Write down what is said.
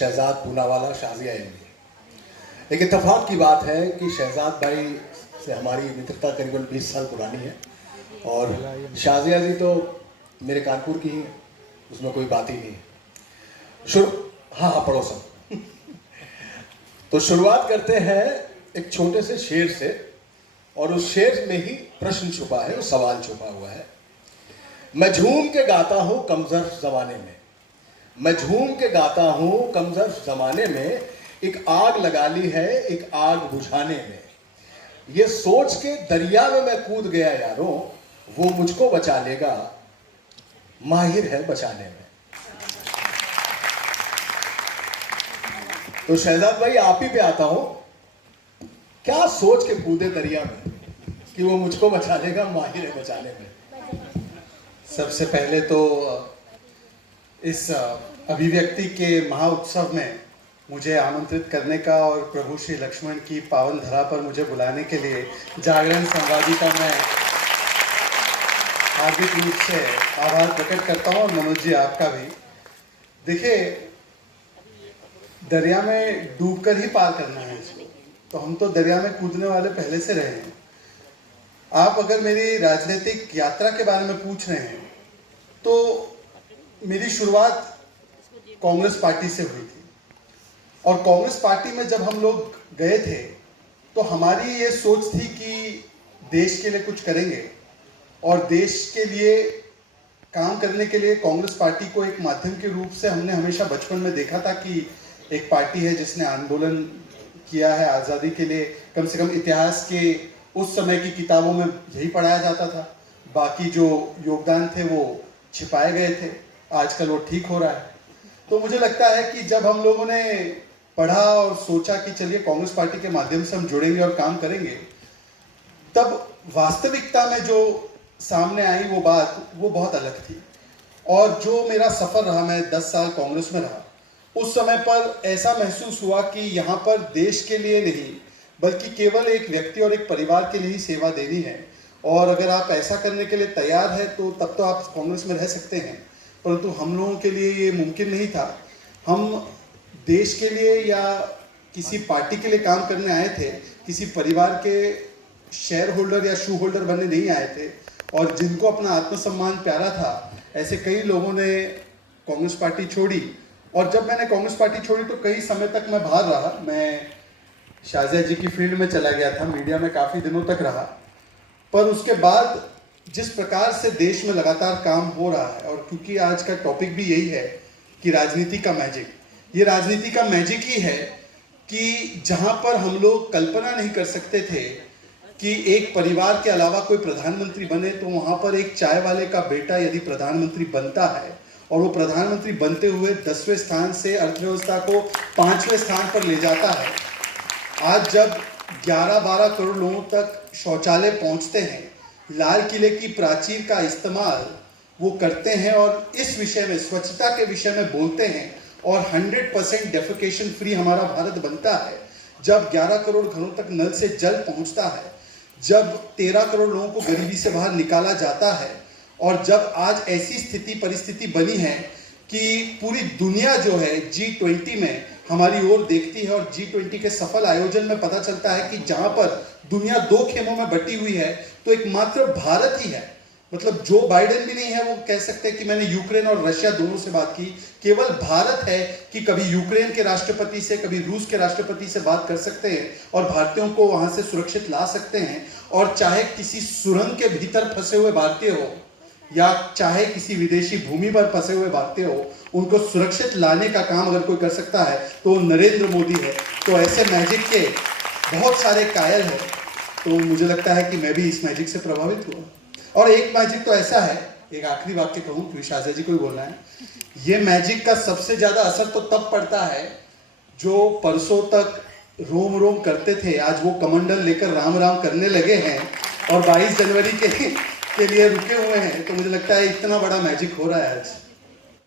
Shahzad Poonawalla Shazia MD. एक इत्तेफाक की बात है कि शहजाद भाई से हमारी मित्रता करीबन 20 साल पुरानी है और शाजिया जी तो मेरे कानपुर की ही हैं, उसमें कोई बात ही नहीं है। हाँ पड़ोसन। तो शुरुआत करते हैं एक छोटे से शेर से, और उस शेर में ही प्रश्न छुपा है, उस सवाल छुपा हुआ है। मैं झूम के गाता हूं कमजोर जमाने में, मैं झूम के गाता हूं कमजोर जमाने में, एक आग लगा ली है एक आग बुझाने में। ये सोच के दरिया में मैं कूद गया यारों, वो मुझको बचा लेगा, माहिर है बचाने में। तो शहजाद भाई आप ही पे आता हूं, क्या सोच के कूदे दरिया में कि वो मुझको बचा लेगा, माहिर है बचाने में। सबसे पहले तो इस अभिव्यक्ति के महाउत्सव में मुझे आमंत्रित करने का और प्रभु श्री लक्ष्मण की पावन धरा पर मुझे बुलाने के लिए जागरण संवादी का मैं हार्दिक रूप से आभार प्रकट करता हूं, और मनोज जी आपका भी। देखिए, दरिया में डूबकर ही पार करना है इसको, तो हम तो दरिया में कूदने वाले पहले से रहे हैं। आप अगर मेरी राजनीतिक यात्रा के बारे में पूछ रहे हैं तो मेरी शुरुआत कांग्रेस पार्टी से हुई थी, और कांग्रेस पार्टी में जब हम लोग गए थे तो हमारी ये सोच थी कि देश के लिए कुछ करेंगे, और देश के लिए काम करने के लिए कांग्रेस पार्टी को एक माध्यम के रूप से हमने हमेशा बचपन में देखा था कि एक पार्टी है जिसने आंदोलन किया है आज़ादी के लिए। कम से कम इतिहास के उस समय की किताबों में यही पढ़ाया जाता था, बाकी जो योगदान थे वो छिपाए गए थे। आजकल वो ठीक हो रहा है। तो मुझे लगता है कि जब हम लोगों ने पढ़ा और सोचा कि चलिए कांग्रेस पार्टी के माध्यम से हम जुड़ेंगे और काम करेंगे, तब वास्तविकता में जो सामने आई वो बात वो बहुत अलग थी। और जो मेरा सफ़र रहा, मैं 10 साल कांग्रेस में रहा, उस समय पर ऐसा महसूस हुआ कि यहाँ पर देश के लिए नहीं बल्कि केवल एक व्यक्ति और एक परिवार के लिए ही सेवा देनी है, और अगर आप ऐसा करने के लिए तैयार हैं तो तब तो आप कांग्रेस में रह सकते हैं। परंतु हम लोगों के लिए ये मुमकिन नहीं था। हम देश के लिए या किसी पार्टी के लिए काम करने आए थे, किसी परिवार के शेयर होल्डर या शू होल्डर बनने नहीं आए थे। और जिनको अपना आत्मसम्मान प्यारा था, ऐसे कई लोगों ने कांग्रेस पार्टी छोड़ी। और जब मैंने कांग्रेस पार्टी छोड़ी तो कई समय तक मैं बाहर रहा। मैं शाजिया जी की फील्ड में चला गया था, मीडिया में काफ़ी दिनों तक रहा। पर उसके बाद जिस प्रकार से देश में लगातार काम हो रहा है, और क्योंकि आज का टॉपिक भी यही है कि राजनीति का मैजिक, ये राजनीति का मैजिक ही है कि जहां पर हम लोग कल्पना नहीं कर सकते थे कि एक परिवार के अलावा कोई प्रधानमंत्री बने, तो वहां पर एक चाय वाले का बेटा यदि प्रधानमंत्री बनता है और वो प्रधानमंत्री बनते हुए 10वें स्थान से अर्थव्यवस्था को 5वें स्थान पर ले जाता है। आज जब 11-12 करोड़ लोगों तक शौचालय पहुंचते हैं, लाल किले की प्राचीर का इस्तेमाल वो करते हैं और इस विषय में, स्वच्छता के विषय में बोलते हैं, और 100% डेफिकेशन फ्री हमारा भारत बनता है, जब 11 करोड़ घरों तक नल से जल पहुंचता है, जब 13 करोड़ लोगों को गरीबी से बाहर निकाला जाता है, और जब आज ऐसी स्थिति परिस्थिति बनी है कि पूरी दुनिया जो है G20 में हमारी ओर देखती है, और G20 के सफल आयोजन में पता चलता है कि जहां पर दुनिया 2 खेमों में बटी हुई है तो एकमात्र भारत ही है। मतलब जो बाइडेन भी नहीं है वो कह सकते हैं कि मैंने यूक्रेन और रशिया दोनों से बात की, केवल भारत है कि कभी यूक्रेन के राष्ट्रपति से, कभी रूस के राष्ट्रपति से बात कर सकते हैं और भारतीयों को वहां से सुरक्षित ला सकते हैं। और चाहे किसी सुरंग के भीतर फंसे हुए भारतीय हो या चाहे किसी विदेशी भूमि पर फंसे हुए भारतीय हो, उनको सुरक्षित लाने का काम अगर कोई कर सकता है तो नरेंद्र मोदी है। तो ऐसे मैजिक के बहुत सारे कायल हैं। तो मुझे लगता है कि मैं भी इस मैजिक से प्रभावित हुआ। और एक मैजिक तो ऐसा है, एक आखिरी वाक्य कहूँ क्योंकि शाजिया जी को ही बोलना है, ये मैजिक का सबसे ज़्यादा असर तो तब पड़ता है जो परसों तक रोम रोम करते थे, आज वो कमंडल लेकर राम राम करने लगे हैं और 22 जनवरी के लिए रुके हुए हैं। तो मुझे लगता है इतना बड़ा मैजिक हो रहा है आज।